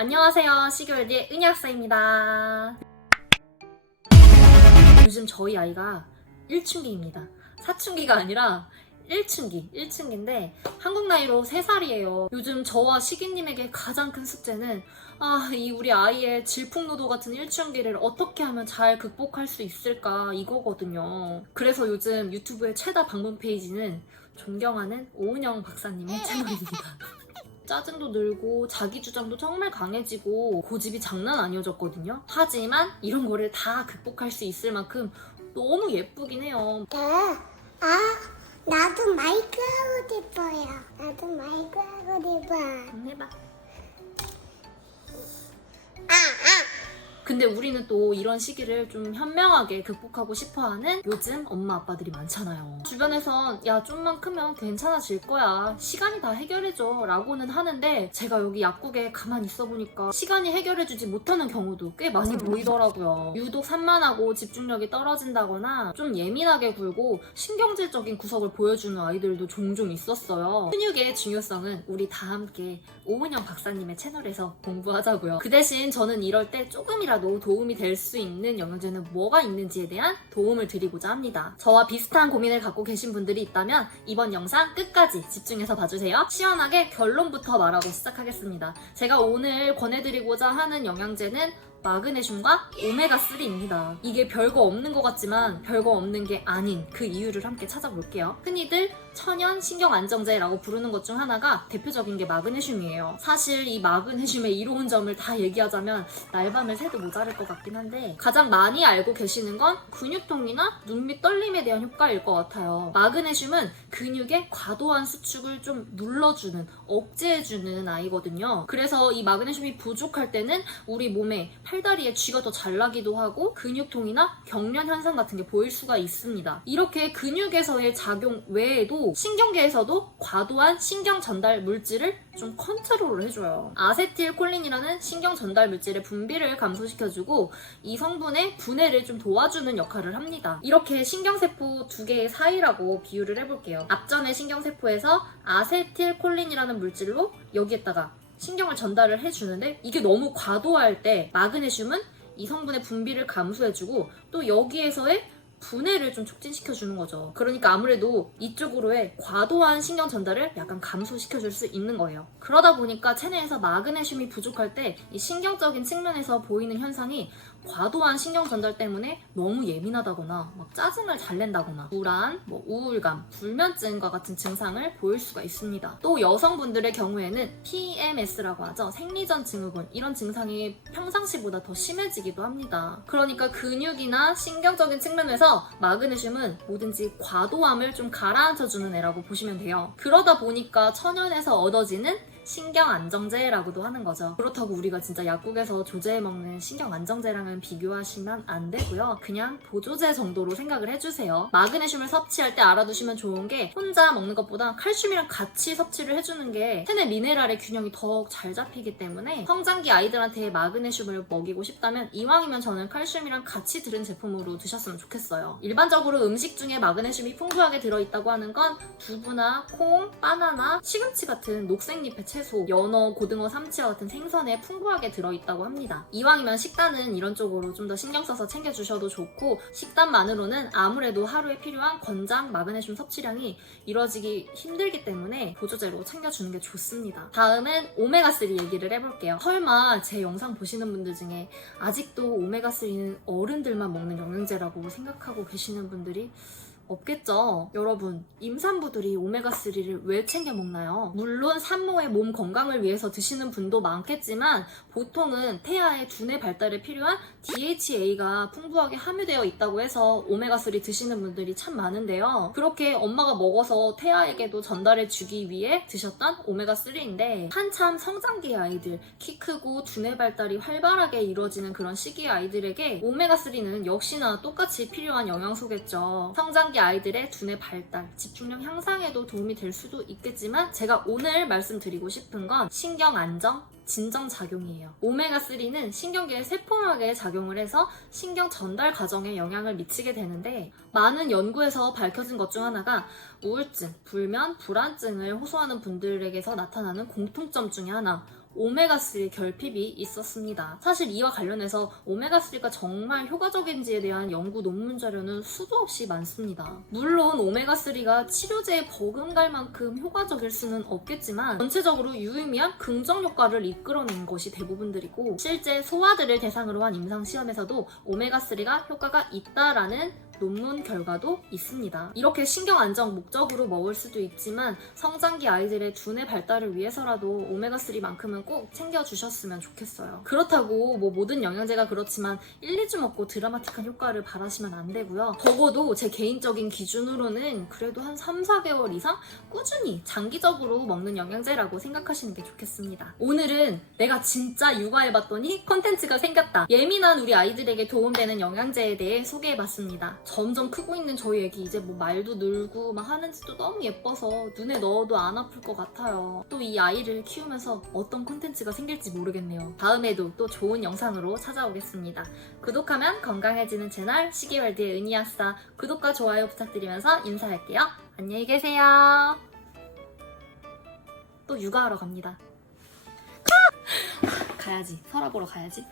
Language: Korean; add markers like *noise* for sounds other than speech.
안녕하세요. 시교일의 은희학사입니다. 요즘 저희 아이가 1춘기입니다. 사춘기가 아니라 1춘기, 1춘기인데 한국 나이로 3살이에요. 요즘 저와 시기님에게 가장 큰 숙제는 아, 이 우리 아이의 질풍노도 같은 1춘기를 어떻게 하면 잘 극복할 수 있을까 이거거든요. 그래서 요즘 유튜브의 최다 방문 페이지는 존경하는 오은영 박사님의 *laughs* 채널입니다. 짜증도 늘고 자기 주장도 정말 강해지고 고집이 장난 아니어졌거든요. 하지만 이런 거를 다 극복할 수 있을 만큼 너무 예쁘긴 해요. 나, 아, 나도 마이크 하고 싶어요. 나도 마이크 하고 싶어. 한번 해봐. 아, 아. 근데 우리는 또 이런 시기를 좀 현명하게 극복하고 싶어하는 요즘 엄마 아빠들이 많잖아요. 주변에선 야 좀만 크면 괜찮아질 거야. 시간이 다 해결해줘 라고는 하는데 제가 여기 약국에 가만히 있어 보니까 시간이 해결해주지 못하는 경우도 꽤 많이 보이더라고요. 유독 산만하고 집중력이 떨어진다거나 좀 예민하게 굴고 신경질적인 구석을 보여주는 아이들도 종종 있었어요. 근육의 중요성은 우리 다 함께 오은영 박사님의 채널에서 공부하자고요. 그 대신 저는 이럴 때 조금이라도 도움이 될 수 있는 영양제는 뭐가 있는지에 대한 도움을 드리고자 합니다. 저와 비슷한 고민을 갖고 계신 분들이 있다면 이번 영상 끝까지 집중해서 봐주세요. 시원하게 결론부터 말하고 시작하겠습니다. 제가 오늘 권해드리고자 하는 영양제는 마그네슘과 오메가3입니다. 이게 별거 없는 것 같지만 별거 없는 게 아닌 그 이유를 함께 찾아볼게요. 흔히들 천연 신경 안정제라고 부르는 것 중 하나가 대표적인 게 마그네슘이에요. 사실 이 마그네슘의 이로운 점을 다 얘기하자면 날밤을 새도 모자랄 것 같긴 한데 가장 많이 알고 계시는 건 근육통이나 눈 밑 떨림에 대한 효과일 것 같아요. 마그네슘은 근육의 과도한 수축을 좀 눌러주는 억제해주는 아이거든요. 그래서 이 마그네슘이 부족할 때는 우리 몸에 팔다리에 쥐가 더 잘 나기도 하고 근육통이나 경련 현상 같은 게 보일 수가 있습니다. 이렇게 근육에서의 작용 외에도 신경계에서도 과도한 신경 전달 물질을 좀 컨트롤을 해줘요. 아세틸콜린이라는 신경 전달 물질의 분비를 감소시켜주고 이 성분의 분해를 좀 도와주는 역할을 합니다. 이렇게 신경세포 두 개의 사이라고 비유를 해볼게요. 앞전의 신경세포에서 아세틸콜린이라는 물질로 여기에다가 신경을 전달을 해주는데 이게 너무 과도할 때 마그네슘은 이 성분의 분비를 감소해주고 또 여기에서의 분해를 좀 촉진시켜 주는 거죠. 그러니까 아무래도 이쪽으로의 과도한 신경 전달을 약간 감소시켜 줄 수 있는 거예요. 그러다 보니까 체내에서 마그네슘이 부족할 때 이 신경적인 측면에서 보이는 현상이 과도한 신경 전달 때문에 너무 예민하다거나 막 짜증을 잘 낸다거나 불안, 뭐 우울감, 불면증과 같은 증상을 보일 수가 있습니다. 또 여성분들의 경우에는 PMS라고 하죠. 생리전 증후군 이런 증상이 평상시보다 더 심해지기도 합니다. 그러니까 근육이나 신경적인 측면에서 마그네슘은 뭐든지 과도함을 좀 가라앉혀주는 애라고 보시면 돼요. 그러다 보니까 천연에서 얻어지는 신경 안정제라고도 하는 거죠. 그렇다고 우리가 진짜 약국에서 조제해 먹는 신경 안정제랑은 비교하시면 안 되고요. 그냥 보조제 정도로 생각을 해주세요. 마그네슘을 섭취할 때 알아두시면 좋은 게 혼자 먹는 것보다 칼슘이랑 같이 섭취를 해주는 게 체내 미네랄의 균형이 더잘 잡히기 때문에 성장기 아이들한테 마그네슘을 먹이고 싶다면 이왕이면 저는 칼슘이랑 같이 들은 제품으로 드셨으면 좋겠어요. 일반적으로 음식 중에 마그네슘이 풍부하게 들어있다고 하는 건 두부나 콩, 바나나, 시금치 같은 녹색잎의 채 소, 연어, 고등어, 삼치와 같은 생선에 풍부하게 들어있다고 합니다. 이왕이면 식단은 이런 쪽으로 좀 더 신경 써서 챙겨주셔도 좋고 식단만으로는 아무래도 하루에 필요한 권장 마그네슘 섭취량이 이루어지기 힘들기 때문에 보조제로 챙겨주는 게 좋습니다. 다음은 오메가3 얘기를 해볼게요. 설마 제 영상 보시는 분들 중에 아직도 오메가3는 어른들만 먹는 영양제라고 생각하고 계시는 분들이 없겠죠. 여러분, 임산부들이 오메가3를 왜 챙겨 먹나요? 물론 산모의 몸 건강을 위해서 드시는 분도 많겠지만 보통은 태아의 두뇌 발달에 필요한 DHA가 풍부하게 함유되어 있다고 해서 오메가3 드시는 분들이 참 많은데요. 그렇게 엄마가 먹어서 태아에게도 전달해 주기 위해 드셨던 오메가3인데 한참 성장기 아이들, 키 크고 두뇌 발달이 활발하게 이루어지는 그런 시기의 아이들에게 오메가3는 역시나 똑같이 필요한 영양소겠죠. 성장기 아이들의 두뇌 발달, 집중력 향상에도 도움이 될 수도 있겠지만 제가 오늘 말씀드리고 싶은 건 신경 안정, 진정 작용이에요. 오메가3는 신경계에 세포막에 작용을 해서 신경 전달 과정에 영향을 미치게 되는데 많은 연구에서 밝혀진 것 중 하나가 우울증, 불면, 불안증을 호소하는 분들에게서 나타나는 공통점 중에 하나 오메가3 결핍이 있었습니다. 사실 이와 관련해서 오메가3가 정말 효과적인지에 대한 연구 논문 자료는 수도 없이 많습니다. 물론 오메가3가 치료제에 버금갈 만큼 효과적일 수는 없겠지만 전체적으로 유의미한 긍정 효과를 이끌어낸 것이 대부분들이고 실제 소아들을 대상으로 한 임상 시험에서도 오메가3가 효과가 있다라는 논문 결과도 있습니다. 이렇게 신경 안정 목적으로 먹을 수도 있지만 성장기 아이들의 두뇌 발달을 위해서라도 오메가3만큼은 꼭 챙겨주셨으면 좋겠어요. 그렇다고 뭐 모든 영양제가 그렇지만 1, 2주 먹고 드라마틱한 효과를 바라시면 안 되고요. 적어도 제 개인적인 기준으로는 그래도 한 3, 4개월 이상 꾸준히 장기적으로 먹는 영양제라고 생각하시는 게 좋겠습니다. 오늘은 내가 진짜 육아해봤더니 컨텐츠가 생겼다. 예민한 우리 아이들에게 도움되는 영양제에 대해 소개해봤습니다. 점점 크고 있는 저희 애기 이제 뭐 말도 늘고 막 하는지도 너무 예뻐서 눈에 넣어도 안 아플 것 같아요. 또 이 아이를 키우면서 어떤 콘텐츠가 생길지 모르겠네요. 다음에도 또 좋은 영상으로 찾아오겠습니다. 구독하면 건강해지는 채널 시계월드의 은이아싸 구독과 좋아요 부탁드리면서 인사할게요. 안녕히 계세요. 또 육아하러 갑니다. *laughs* 가야지. 설아 보러 가야지.